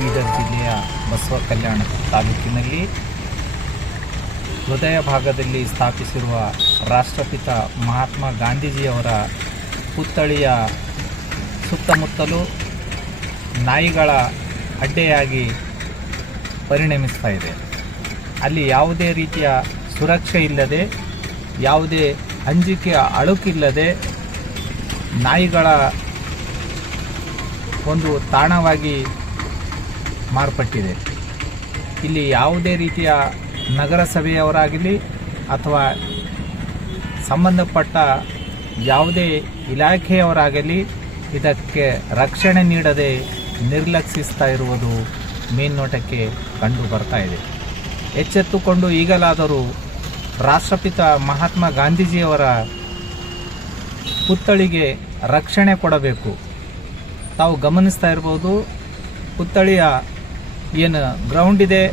ಬೀದರ್ ಜಿಲ್ಲೆಯ ಬಸವ ಕಲ್ಯಾಣ ತಾಲೂಕಿನಲ್ಲಿ ಹೃದಯ ಭಾಗದಲ್ಲಿ ಸ್ಥಾಪಿಸಿರುವ ರಾಷ್ಟ್ರಪಿತ ಮಹಾತ್ಮ ಗಾಂಧೀಜಿಯವರ ಪುತ್ಥಳಿಯ ಸುತ್ತಮುತ್ತಲೂ ನಾಯಿಗಳ ಅಡ್ಡೆಯಾಗಿ ಪರಿಣಮಿಸ್ತಾ ಇದೆ. ಅಲ್ಲಿ ಯಾವುದೇ ರೀತಿಯ ಸುರಕ್ಷೆ ಇಲ್ಲದೆ, ಯಾವುದೇ ಅಂಜಿಕೆಯ ಅಳುಕಿಲ್ಲದೆ ನಾಯಿಗಳ ಒಂದು ತಾಣವಾಗಿ ಮಾರ್ಪಟ್ಟಿದೆ. ಇಲ್ಲಿ ಯಾವುದೇ ರೀತಿಯ ನಗರಸಭೆಯವರಾಗಲಿ ಅಥವಾ ಸಂಬಂಧಪಟ್ಟ ಯಾವುದೇ ಇಲಾಖೆಯವರಾಗಲಿ ಇದಕ್ಕೆ ರಕ್ಷಣೆ ನೀಡದೆ ನಿರ್ಲಕ್ಷಿಸ್ತಾ ಇರುವುದು ಮೇಲ್ನೋಟಕ್ಕೆ ಕಂಡು ಬರ್ತಾ ಇದೆ. ಎಚ್ಚೆತ್ತುಕೊಂಡು ಈಗಲಾದರೂ ರಾಷ್ಟ್ರಪಿತ ಮಹಾತ್ಮ ಗಾಂಧೀಜಿಯವರ ಪುತ್ಥಳಿಗೆ ರಕ್ಷಣೆ ಕೊಡಬೇಕು. ತಾವು ಗಮನಿಸ್ತಾ ಇರ್ಬೋದು, ಪುತ್ಥಳಿಯ ಏನು ಗ್ರೌಂಡ್ ಇದೆ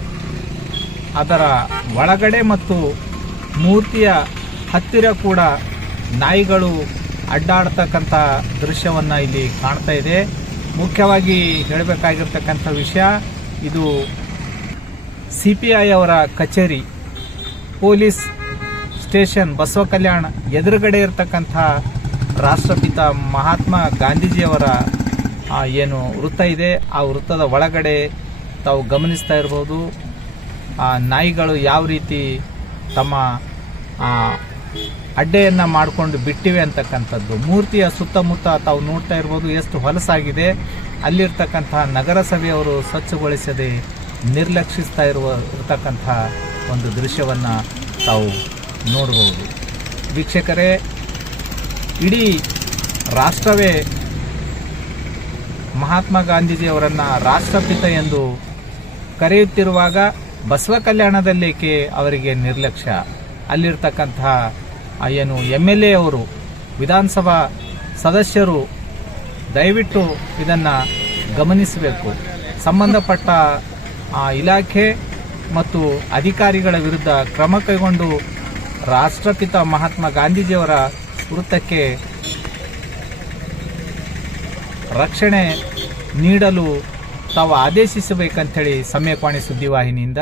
ಅದರ ಒಳಗಡೆ ಮತ್ತು ಮೂರ್ತಿಯ ಹತ್ತಿರ ಕೂಡ ನಾಯಿಗಳು ಅಡ್ಡಾಡ್ತಕ್ಕಂಥ ದೃಶ್ಯವನ್ನು ಇಲ್ಲಿ ಕಾಣ್ತಾ ಇದೆ. ಮುಖ್ಯವಾಗಿ ಹೇಳಬೇಕಾಗಿರ್ತಕ್ಕಂಥ ವಿಷಯ, ಇದು CPI ಅವರ ಕಚೇರಿ, ಪೊಲೀಸ್ ಸ್ಟೇಷನ್ ಬಸವ ಕಲ್ಯಾಣ ಎದುರುಗಡೆ ಇರತಕ್ಕಂಥ ರಾಷ್ಟ್ರಪಿತ ಮಹಾತ್ಮ ಗಾಂಧೀಜಿಯವರ ಏನು ವೃತ್ತ ಇದೆ, ಆ ವೃತ್ತದ ಒಳಗಡೆ ತಾವು ಗಮನಿಸ್ತಾ ಇರ್ಬೋದು ನಾಯಿಗಳು ಯಾವ ರೀತಿ ತಮ್ಮ ಅಡ್ಡೆಯನ್ನು ಮಾಡಿಕೊಂಡು ಬಿಟ್ಟಿವೆ ಅಂತಕ್ಕಂಥದ್ದು. ಮೂರ್ತಿಯ ಸುತ್ತಮುತ್ತ ತಾವು ನೋಡ್ತಾ ಇರ್ಬೋದು ಎಷ್ಟು ಹೊಲಸಾಗಿದೆ. ಅಲ್ಲಿರ್ತಕ್ಕಂಥ ನಗರಸಭೆಯವರು ಸ್ವಚ್ಛಗೊಳಿಸದೆ ನಿರ್ಲಕ್ಷಿಸ್ತಾ ಇರತಕ್ಕಂಥ ಒಂದು ದೃಶ್ಯವನ್ನು ತಾವು ನೋಡ್ಬೋದು. ವೀಕ್ಷಕರೇ, ಇಡೀ ರಾಷ್ಟ್ರವೇ ಮಹಾತ್ಮ ಗಾಂಧೀಜಿಯವರನ್ನು ರಾಷ್ಟ್ರಪಿತ ಎಂದು ಕರೆಯುತ್ತಿರುವಾಗ ಬಸವ ಕಲ್ಯಾಣದಲ್ಲೇಕೆ ಅವರಿಗೆ ನಿರ್ಲಕ್ಷ್ಯ? ಅಲ್ಲಿರ್ತಕ್ಕಂಥ ಏನು MLA ಅವರು, ವಿಧಾನಸಭಾ ಸದಸ್ಯರು ದಯವಿಟ್ಟು ಇದನ್ನು ಗಮನಿಸಬೇಕು. ಸಂಬಂಧಪಟ್ಟ ಇಲಾಖೆ ಮತ್ತು ಅಧಿಕಾರಿಗಳ ವಿರುದ್ಧ ಕ್ರಮ ಕೈಗೊಂಡು ರಾಷ್ಟ್ರಪಿತ ಮಹಾತ್ಮ ಗಾಂಧೀಜಿಯವರ ವೃತ್ತಕ್ಕೆ ರಕ್ಷಣೆ ನೀಡಲು ತಾವು ಆದೇಶಿಸಬೇಕಂಥೇಳಿ ಸಮಯಪಾಣಿ ಸುದ್ದಿವಾಹಿನಿಯಿಂದ